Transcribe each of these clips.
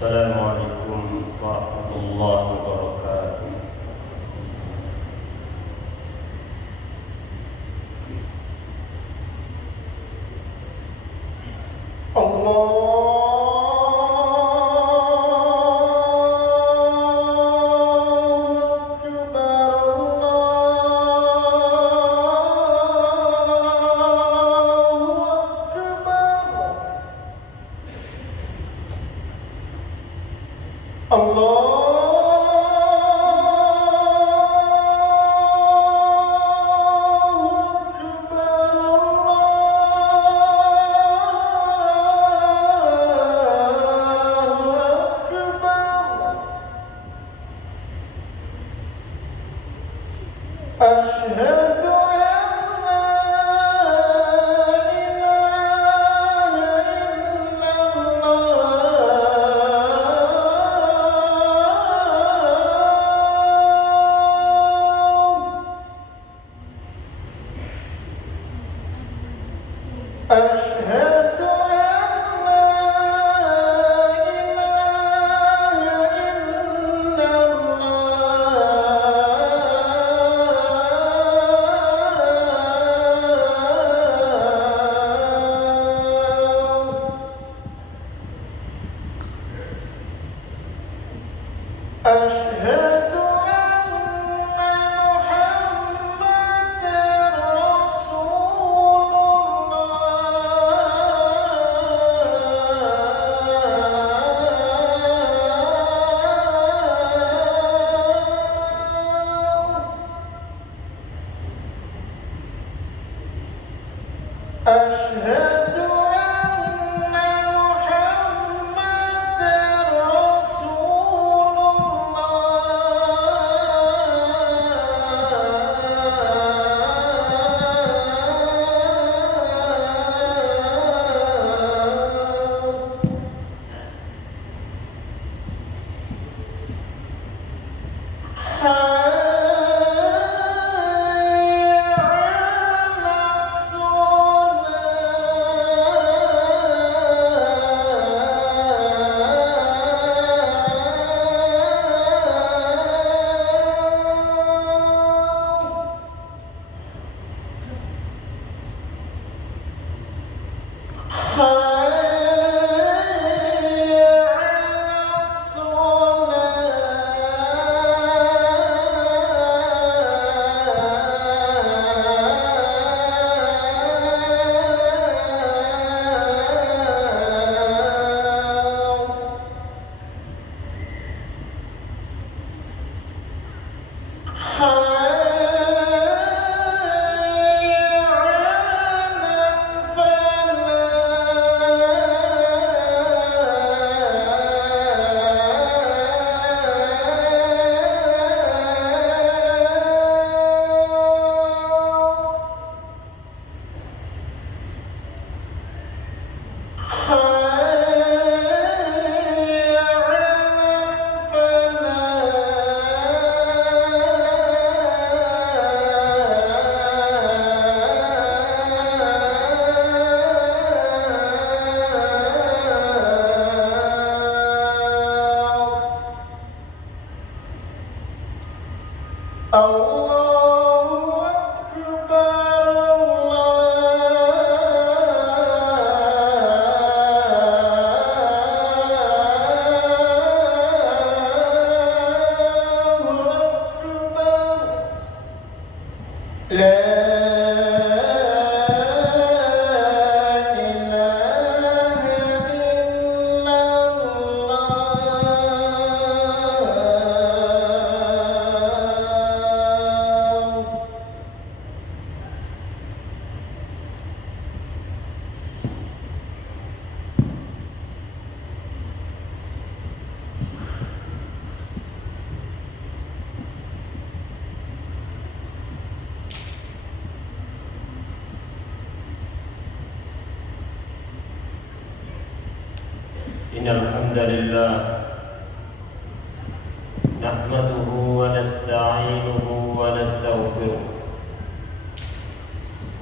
Assalamualaikum warahmatullahi wabarakatuh. Innal hamdalillah nahmaduhu wa nasta'inuhu wa nastaghfiruh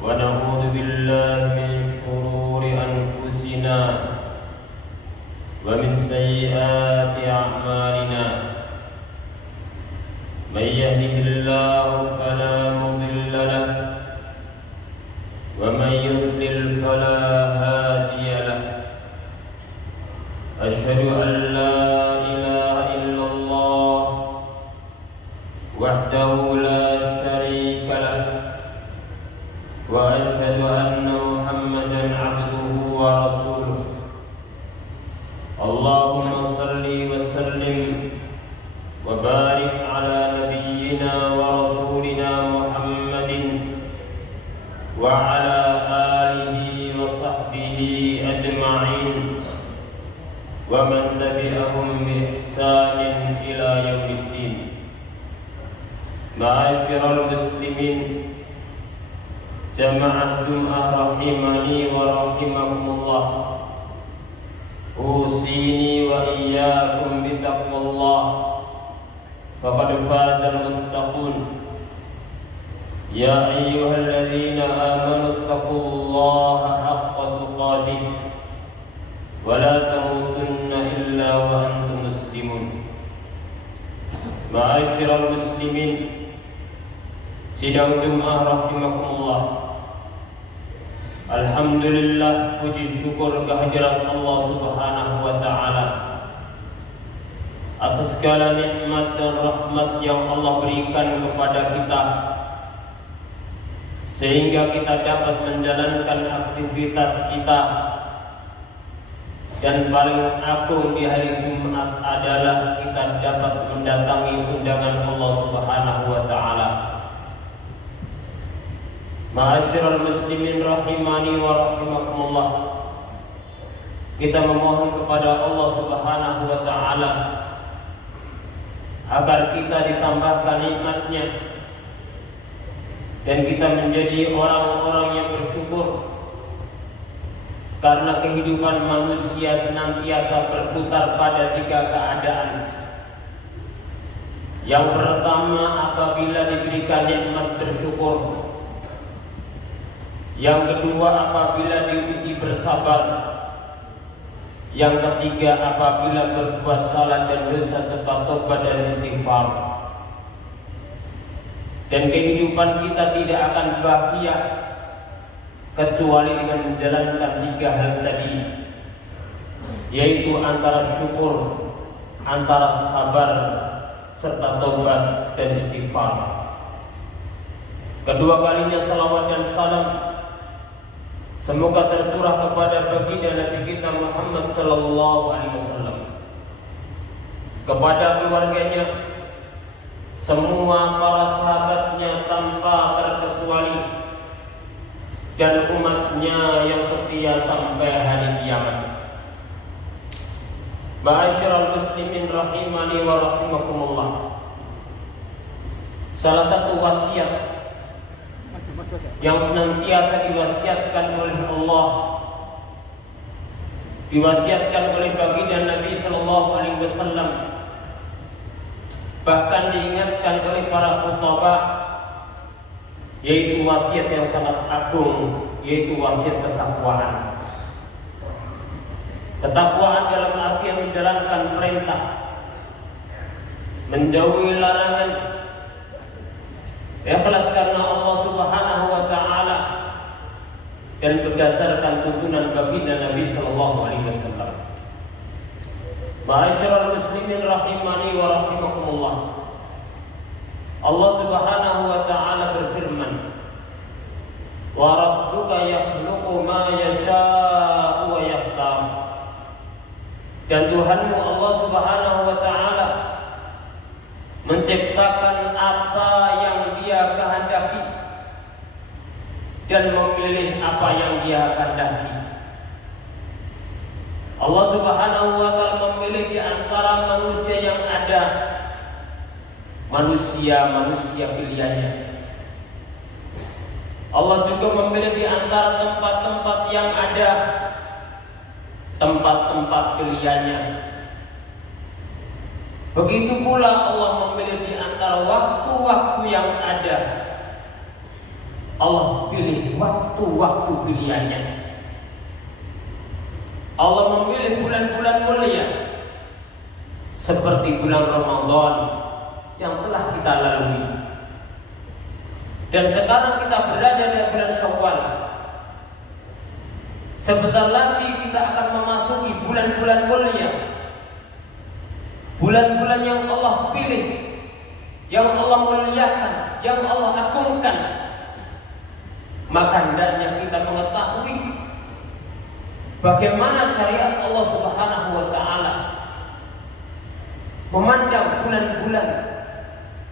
wa na'udzu billahi min shururi anfusina ومن سيئات أعمالنا من يهده الله فلا مضل له ومن يضلل فلا هادي له أشهد أن لا إله إلا الله وحده لا شريك له وأشهد أن محمدا عبده ورسوله اللهم صل وسلم وبارك على نبينا ورسولنا محمد وعلى آله وصحبه أجمعين ومن تبعهم بإحسان إلى يوم الدين. معاشر المسلمين jamaah Jum'ah rahimani wa rahimakumullah, usini wa iyyakum bitaqwallah faqad fazal muttaqun. Ya ayyuhalladzina amanu taqullaha haqqa tuqatih wa la tamutunna illa wa antum muslimun. Ma'asyiral muslimin, sidang Jum'ah rahimakumullah, alhamdulillah, puji syukur kehadirat Allah Subhanahu wa taala atas segala nikmat dan rahmat yang Allah berikan kepada kita sehingga kita dapat menjalankan aktivitas kita. Dan paling agung di hari Jumat adalah kita dapat mendatangi undangan Allah Subhanahu wa taala. Ma'asyiral muslimin rahimani wa rahimakumullah, kita memohon kepada Allah Subhanahu wa taala agar kita ditambahkan nikmat-Nya dan kita menjadi orang-orang yang bersyukur, karena kehidupan manusia senantiasa berputar pada 3 keadaan. Yang pertama, apabila diberikan nikmat bersyukur. Yang kedua, apabila diuji bersabar. Yang ketiga, apabila berbuat salah dan dosa serta tobat dan istighfar. Dan kehidupan kita tidak akan bahagia kecuali dengan menjalankan 3 hal tadi, yaitu antara syukur, antara sabar, serta tobat dan istighfar. Kedua kalinya salawat dan salam semoga tercurah kepada baginda Nabi kita Muhammad sallallahu alaihi wasallam, kepada keluarganya, semua para sahabatnya tanpa terkecuali, dan umatnya yang setia sampai hari kiamat. Ma'asyiral muslimin rahimani wa rahimakumullah, salah satu wasiat yang senantiasa diwasiatkan oleh Allah, diwasiatkan oleh baginda Nabi sallallahu alaihi wasallam, bahkan diingatkan oleh para khutbah, yaitu wasiat yang sangat agung, yaitu wasiat ketakwaan. Ketakwaan dalam artian menjalankan perintah, menjauhi larangan, ikhlas karena Allah Subhanahu wa taala, dan berdasarkan tuntunan baginda Nabi sallallahu alaihi wasallam. Ma'asyiral muslimin rahimani wa rahimakumullah, Allah Subhanahu wa taala berfirman, "Wa rabbuka yakhluqu ma yasha'u wa yakhtar." Dan Tuhanmu Allah Subhanahu wa taala menciptakan apa yang Dia kehendaki dan memilih apa yang Dia kehendaki. Allah Subhanahu wa taala memilih di antara manusia yang ada manusia pilihannya. Allah juga memilih di antara tempat-tempat yang ada tempat-tempat pilihannya. Begitu pula Allah memilih di antara waktu-waktu yang ada, Allah pilih waktu-waktu pilihannya. Allah memilih bulan-bulan mulia seperti bulan Ramadan yang telah kita lalui. Dan sekarang kita berada di bulan Syawal. Sebentar lagi kita akan memasuki bulan-bulan mulia, bulan-bulan yang Allah pilih, yang Allah muliakan, yang Allah agungkan. Maka hendaknya kita mengetahui bagaimana syariat Allah Subhanahu wa taala memandang bulan-bulan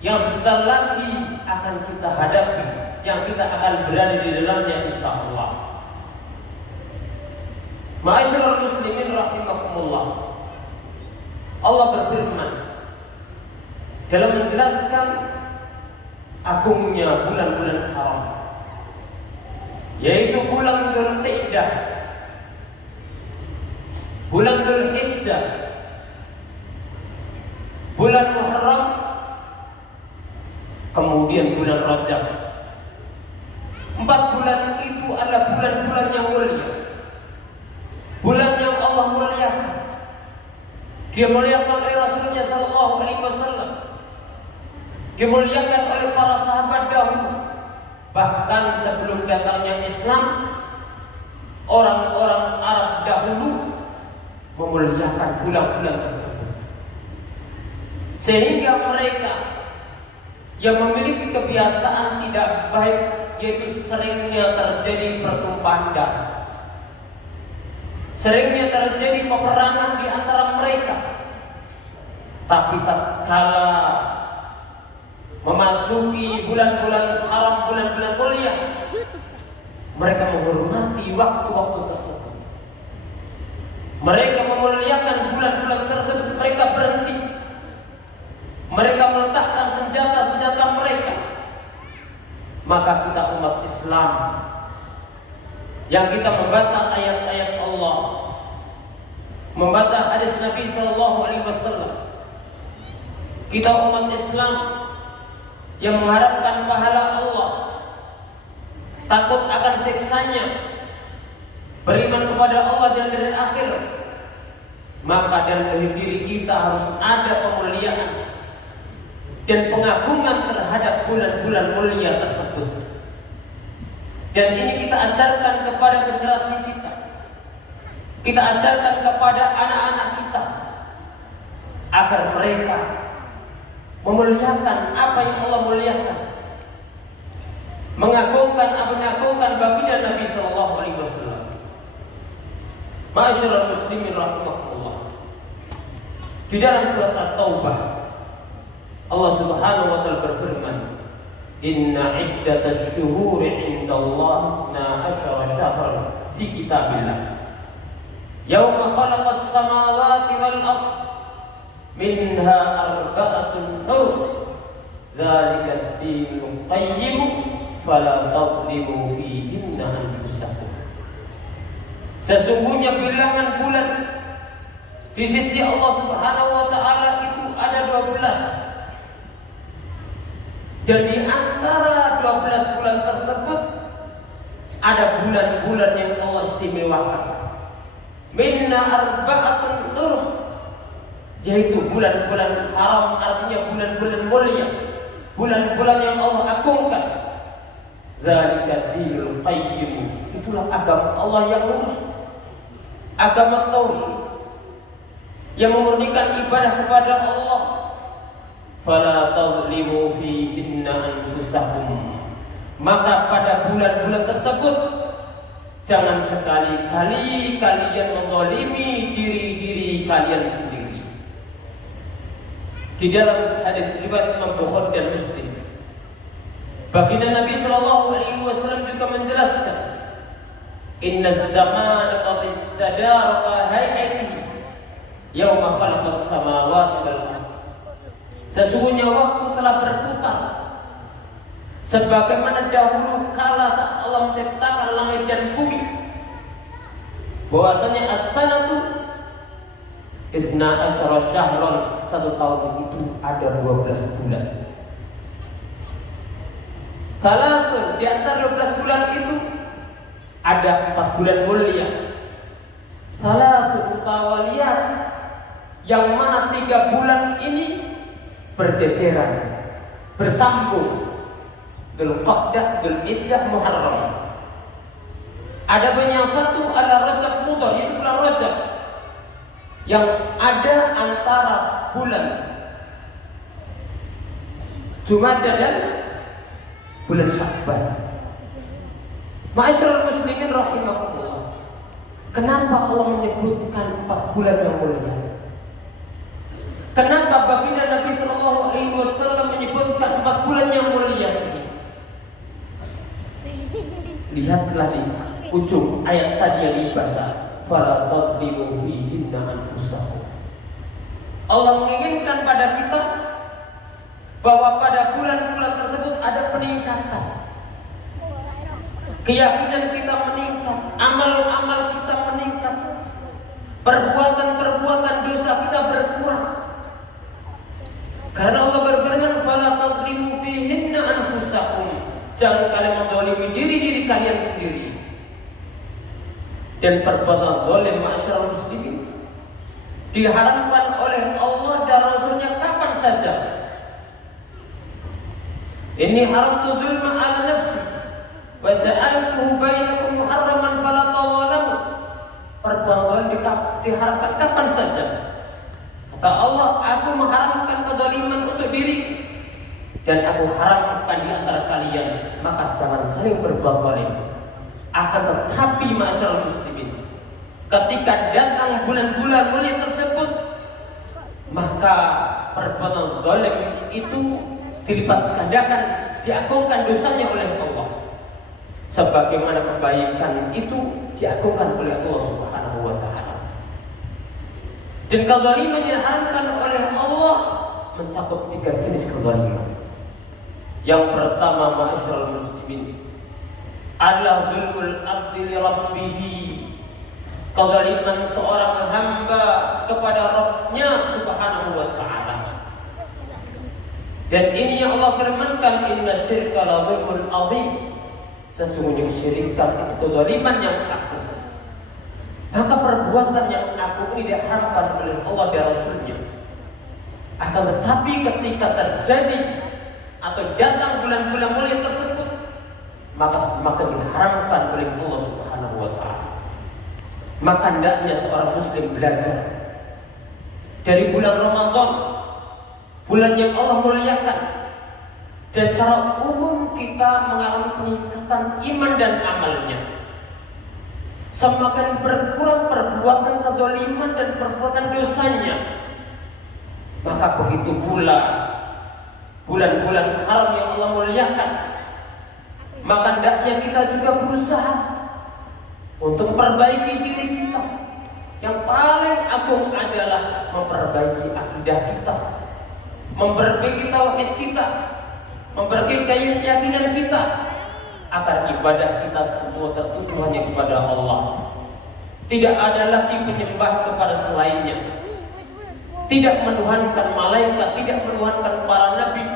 yang sebentar lagi akan kita hadapi, yang kita akan berada di dalamnya insyaallah. Ma'asyiral muslimin rahimakumullah. Allah berfirman dalam menjelaskan agungnya bulan-bulan haram, yaitu bulan Dzulqa'dah, bulan Dzulhijjah, bulan Muharram, kemudian bulan Rajab. 4 bulan itu adalah bulan-bulan yang mulia, bulan yang Allah muliakan. Dia muliakan oleh Rasulnya Sallallahu Alaihi Wasallam, dimuliakan oleh para sahabat dahulu. Bahkan sebelum datangnya Islam, orang-orang Arab dahulu memuliakan bulan-bulan tersebut, sehingga mereka yang memiliki kebiasaan tidak baik, yaitu seringnya terjadi pertumpahan darah, seringnya terjadi peperangan di antara mereka. Tapi tatkala memasuki bulan-bulan haram, bulan-bulan mulia, mereka menghormati waktu-waktu tersebut. Mereka memuliakan bulan-bulan tersebut. Mereka berhenti, mereka meletakkan senjata-senjata mereka. Maka kita umat Islam yang kita membaca ayat-ayat Allah, membaca hadis Nabi Sallallahu Alaihi Wasallam, kita umat Islam yang mengharapkan pahala Allah, takut akan siksanya, beriman kepada Allah dan hari akhir, maka dalam diri kita harus ada pemuliaan dan pengagungan terhadap bulan-bulan mulia tersebut. Dan ini kita ajarkan kepada generasi kita, kita ajarkan kepada anak-anak kita, agar mereka memuliakan apa yang Allah muliakan, mengagungkan apa yang diagungkan baginda Nabi Sallallahu Alaihi Wasallam. Ma'asyiral muslimin rahimakumullah. Di dalam surat At-Taubah, Allah Subhanahu wa taala berfirman, "Inna iddatasy syuhuri 'indallahi 12 syahran fi kitabillah. Yauma khalaqas samawati wal ardh minha arba'atun hurum. Dzalika ad-dinul qayyim fala tadhlimu fihinna anfusakum." Sesungguhnya bilangan bulan di sisi Allah Subhanahu wa taala itu ada 12. Dan di antara 12 bulan tersebut ada bulan-bulan yang Allah istimewakan. Minna arba'atun hurum, yaitu bulan-bulan haram, artinya bulan-bulan mulia, bulan-bulan yang Allah agungkan. Dzalika dinul qayyim, itulah agama Allah yang lurus, agama tauhid yang memurnikan ibadah kepada Allah. Fala tadhlimu fihinna anfusakum, maka pada bulan-bulan tersebut jangan sekali-kali kalian menzalimi diri-diri kalian sendiri. Di dalam hadis riwayat Imam Bukhari dan Muslim, baginda Nabi Sallallahu Alaihi Wasallam juga menjelaskan, Inna zaman qad istadara hayatihi yauma khalaqas samawati wal ardh. Sesungguhnya waktu telah berputar sebagaimana dahulu kala saat Allah menciptakan langit dan bumi. Bahwasanya as-sanatu 12 syahran, 1 tahun itu ada 12 bulan. Salatun, di antara 12 bulan itu ada 4 bulan mulia. Salatun mutawaliyat, yang mana 3 bulan ini berjejeran, bersambung, Dzulqa'dah, Dzulhijjah, Muharram. Ada yang satu adalah Rajab Mudhar, itu bulan Rajab yang ada antara bulan Jumadah dan bulan Sya'ban. Ma'asyiral muslimin rahimakumullah. Kenapa Allah menyebutkan 4 bulan yang mulia? Kenapa baginda Nabi Shallallahu Alaihi Wasallam menyebutkan 4 bulan yang mulia ini? Lihatlah di ujung ayat tadi yang dibaca, fala tadlimu fihinna anfusakum. Allah menginginkan pada kita bahwa pada bulan-bulan tersebut ada peningkatan. Keyakinan kita meningkat, amal-amal kita meningkat, perbuatan-perbuatan dosa kita berkurang. Karena Allah berfirman, fala tadlimu fihinna anfusakum. Jangan kalian mendolimi diri-diri kalian sendiri. Dan perbuatan zalim, ma'asyiral muslimin, diharamkan oleh Allah dan Rasulnya kapan saja. Inni haramtu dzulma 'ala nafsi wa ja'altuhu bainakum muharraman fala tawalamu. Perbuatan diharamkan kapan saja. Kata Allah, aku mengharamkan kezaliman untuk diri dan aku haramkan di antara kalian, maka jangan saling berbuat zalim. Akan tetapi ma'asyiral muslimin, ketika datang bulan-bulan mulia tersebut, maka perbuatan zalim itu dilipat gandakan, diagungkan dosanya oleh Allah. Sebagaimana kebaikan itu diagungkan oleh Allah Subhanahu wa taala. Dan kezaliman diharamkan oleh Allah mencakup 3 jenis kezaliman. Yang pertama, ma'asyiral muslimin, adalah dzulmul abdi li rabbih. Kezaliman seorang hamba kepada Rabb-Nya Subhanahu wa taala. Dan ini yang Allah firmankan, inna syirka la dzulmun adzim. Sesungguhnya kesyirikan itu kezaliman yang agung. Maka perbuatan yang agung ini diharamkan oleh Allah dan Rasul-Nya. Akan tetapi ketika terjadi atau datang bulan-bulan mulia tersebut, maka semakin diharamkan oleh Allah Subhanahu wa taala. Maka hendaknya seorang muslim belajar dari bulan Ramadan, bulan yang Allah muliakan, dan secara umum kita mengalami peningkatan iman dan amalnya. Semakin berkurang perbuatan kezaliman dan perbuatan dosanya, maka begitu pula bulan-bulan haram yang Allah muliakan. Maka hendaknya kita juga berusaha untuk memperbaiki diri kita. Yang paling agung adalah memperbaiki akidah kita, memperbaiki tauhid kita, memperbaiki keyakinan kita, agar ibadah kita semua tertuju hanya kepada Allah. Tidak ada lagi penyembah kepada selainnya. Tidak menuhankan malaikat, tidak menuhankan para nabi,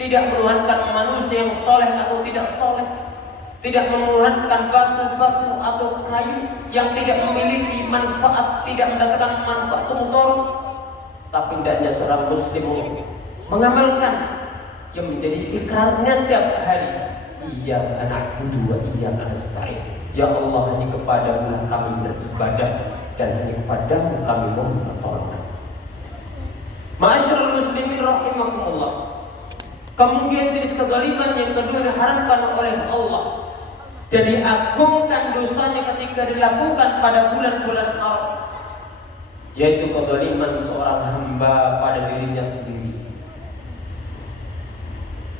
tidak menuhankan manusia yang soleh atau tidak soleh, tidak menuhankan batu-batu atau kayu yang tidak memiliki manfaat, tidak mendatangkan manfaat untuk. Tapi hendaknya seorang muslim mengamalkan yang menjadi ikrarnya setiap hari, iyyaka na'budu wa iyyaka nasta'in. Ya Allah, hanya kepadamu kami beribadah dan hanya kepadamu kami mohon pertolongan. Ma'asyiral muslimin rahimakumullah. Kemudian jenis kezaliman yang kedua diharamkan oleh Allah dan diagungkan dosanya ketika dilakukan pada bulan-bulan haram, yaitu kezaliman seorang hamba pada dirinya sendiri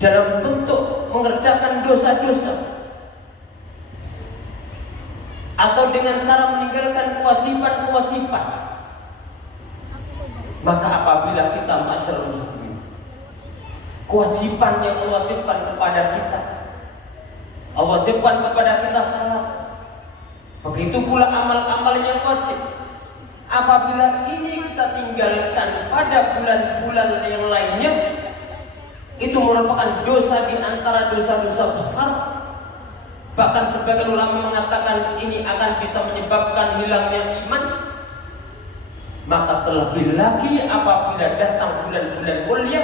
dalam bentuk mengerjakan dosa-dosa atau dengan cara meninggalkan kewajiban-kewajiban. Maka apabila kita ma'asyiral muslimin, kewajiban yang Allah wajibkan kepada kita, Allah wajibkan kepada kita salat, begitu pula amal-amal yang wajib. Apabila ini kita tinggalkan pada bulan-bulan yang lainnya, itu merupakan dosa di antara dosa-dosa besar. Bahkan sebagian ulama mengatakan ini akan bisa menyebabkan hilangnya iman. Maka terlebih lagi apabila datang bulan-bulan mulia,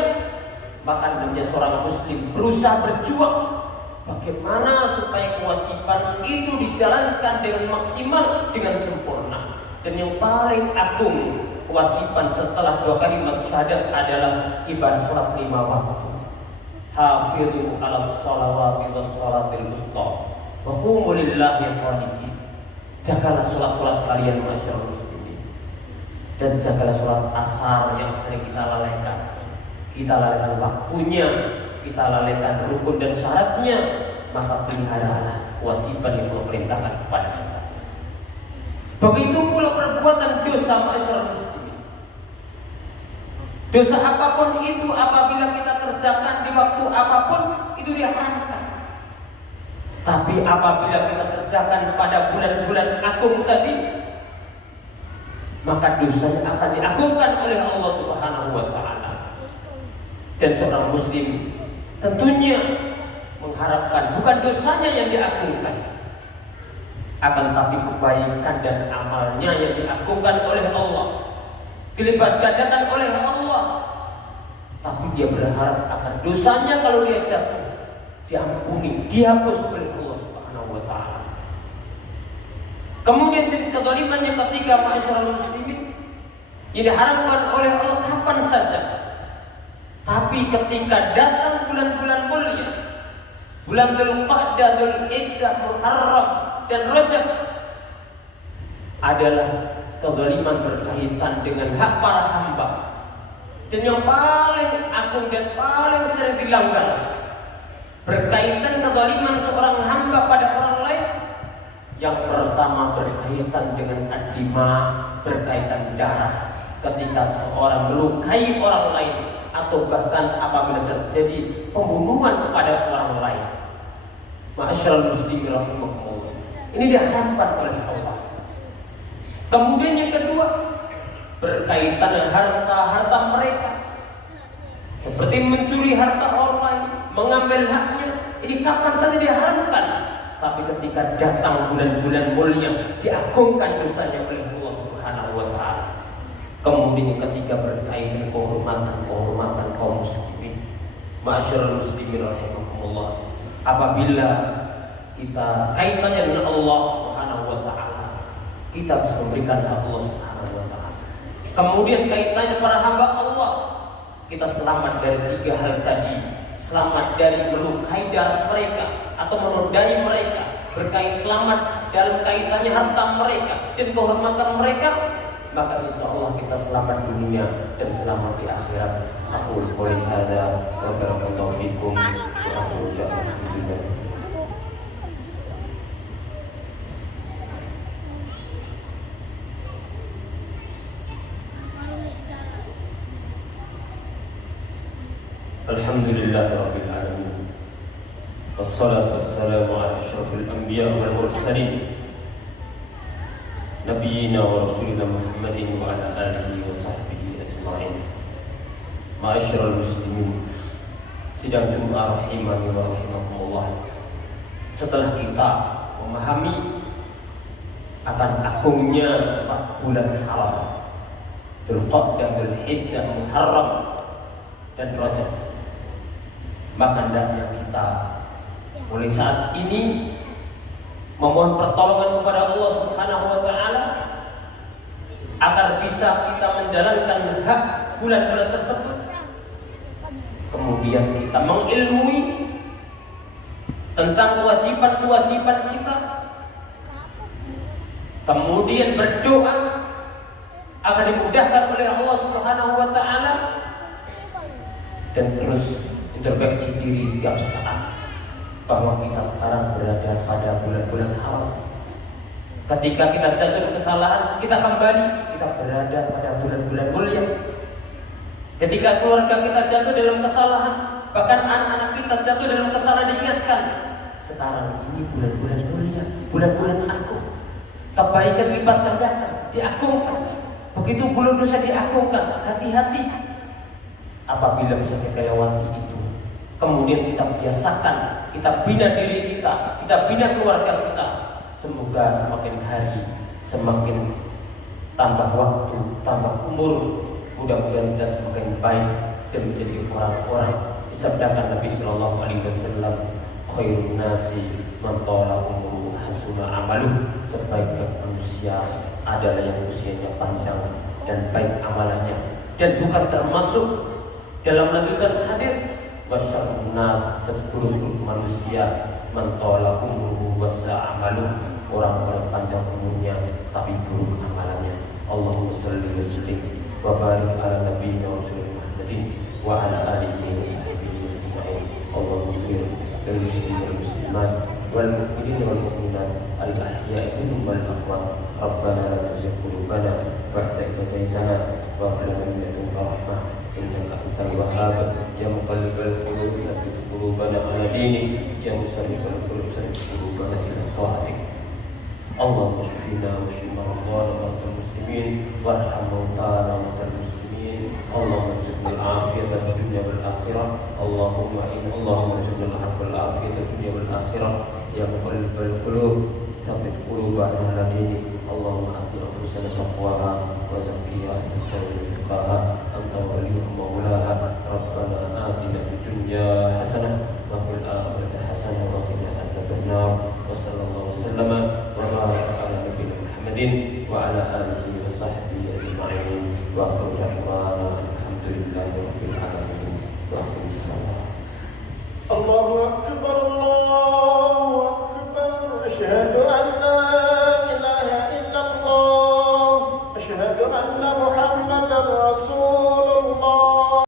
maka menjadi seorang muslim berusaha berjuang bagaimana supaya kewajiban itu dijalankan dengan maksimal, dengan sempurna. Dan yang paling agung kewajiban setelah 2 kalimat syahadat adalah ibadah sholat 5 waktu. Hafidhu ala sholawati was sholatil wusta wa qumu lillahi qanitin. Jagalah sholat-sholat kalian masyaallah muslimin, dan jagalah sholat asar yang sering kita lalaikan. Kita lalaikan waktunya, kita lalaikan rukun dan syaratnya, maka peliharalah kewajiban yang Allah perintahkan kepada kita. Begitu pula perbuatan dosa masyaallah muslimin. Dosa apapun itu apabila kita kerjakan di waktu apapun itu diharamkan. Tapi apabila kita kerjakan pada bulan-bulan agung tadi, maka dosanya akan diagungkan oleh Allah Subhanahu wa taala. Dan seorang muslim tentunya mengharapkan bukan dosanya yang diagungkan, akan tapi kebaikan dan amalnya yang diagungkan oleh Allah, dilipat gandakan oleh Allah. Tapi dia berharap akan dosanya kalau dia jatuh diampuni, dihapus oleh Allah Subhanahu wa taala. Kemudian jenis kezaliman yang ketiga masyaallah muslimin, yang diharamkan oleh Allah kapan saja. Tapi ketika datang bulan-bulan mulia, bulan Dzulqa'dah, Dzulhijjah, Muharram dan Rajab, adalah kezaliman berkaitan dengan hak para hamba. Dan yang paling agung dan paling sering dilanggar berkaitan kezaliman seorang hamba pada orang lain, yang pertama berkaitan dengan ad-dima, berkaitan darah. Ketika seorang melukai orang lain, atau bahkan apabila terjadi pembunuhan kepada orang lain. Ma'asyiral muslimin rahimakumullah, ini diharamkan oleh Allah. Kemudian yang kedua berkaitan dengan harta-harta mereka, seperti mencuri harta orang lain, mengambil haknya. Ini kapan saja diharamkan, tapi ketika datang bulan-bulan mulia diagungkan dosanya oleh Allah Subhanahu wa taala. Kemudian yang ketiga berkaitan kehormatan kaum muslimin. Ma'asyiral muslimin rahimakumullah, apabila kita kaitannya dengan Allah Subhanahu wa taala, kita bisa memberikan hak Allah Subhanahu wa taala. Kemudian kaitannya para hamba Allah, kita selamat dari 3 hal tadi. Selamat dari melukai darah mereka atau menodai mereka, berkait selamat dalam kaitannya harta mereka dan kehormatan mereka, maka insya Allah kita selamat dunia dan selamat di akhirat. Aku qouli hadza wa barakallahu fikum wa aqulu ja'alna. Alhamdulillah rabbil alamin. Wassalatu wassalamu ala asyrafil anbiya wal mursalin, nabiyina wa rasulina Muhammadin wa ala alihi wa sahbihi ajma'in. Ma'asyiral muslimin, sidang Jumat rahimani wa rahimakumullah. Setelah kita memahami akan agungnya 4 bulan haram, Dzulqa'dah, Dzulhijjah, Muharram dan Rajab, maka hendaknya kita mulai saat ini memohon pertolongan kepada Allah Subhanahu wa taala agar bisa kita menjalankan hak bulan-bulan tersebut. Kemudian kita mengilmui tentang kewajiban-kewajiban kita. Kemudian berdoa agar dimudahkan oleh Allah Subhanahu wa taala, dan terus introspeksi diri setiap saat bahwa kita sekarang berada pada bulan-bulan haram. Ketika kita jatuh kesalahan, kita kembali, kita berada pada bulan-bulan mulia. Ketika keluarga kita jatuh dalam kesalahan, bahkan anak-anak kita jatuh dalam kesalahan, diingatkan, sekarang ini bulan-bulan mulia, bulan-bulan agung. Kebaikan lipat gandakan, diagungkan. Begitu bulan dosa diagungkan, hati-hati. Apabila bisa kita lewati itu, kemudian kita biasakan, kita bina diri kita bina keluarga kita. Semoga semakin hari semakin tambah waktu, tambah umur, mudah-mudahan kita semakin baik dan menjadi orang-orang disabdakan Nabi Sallallahu Alaihi Wasallam, khairun nasi man tala umruhu hasuna amaluh. Sebaik-baik manusia adalah yang usianya panjang dan baik amalannya, dan bukan termasuk dalam lanjutan hadis wasyarrun nas, seburuk-buruk manusia man tala umruhu wasa amaluh, orang-orang panjang umurnya tapi buruk amalannya. Allahumma salli wa sallim wa barik ala nabiyyina wa rasulina Muhammadin wa ala alihi wa sahbihi ajma'in. Allahumma ighfir lil muslimin wal muslimat wal mu'minin wal mu'minat al ahya'i minhum wal amwat. Rabbana la tuzigh qulubana ba'da idh hadaytana wa hab lana min ladunka rahmah innaka antal wahhab ya muqallibal qulub tsabbit qulubana ala dinik ya musarrifal qulub sarrif qulubana ila ta'atik. Allahumma shfina wa shfi maradana wa marda muslimin warham mautana wa marda muslimin. Allahumma rizqna al-afiyata fid dunya wal akhirah. Allahumma rizqna al-afiyata fid dunya wal akhirah ya muqallibal qulub tsabbit qulubana ala dinik. Allahumma ati anfusana taqwaha wa zakkiha anta khairu rizqaha anta waliyuha maulaha. Rabbana atina fid dunya hasanah wa fil akhirati hasanah wa qina adzabannar. Wa sallallahu wasallama wa baraka ala nabiyyina Muhammadin wa ala alihi wa sahbihi ajma'in. Wa akhiru da'wana alhamdulillahi rabbil alamin. Wa aqimssalam. Allahu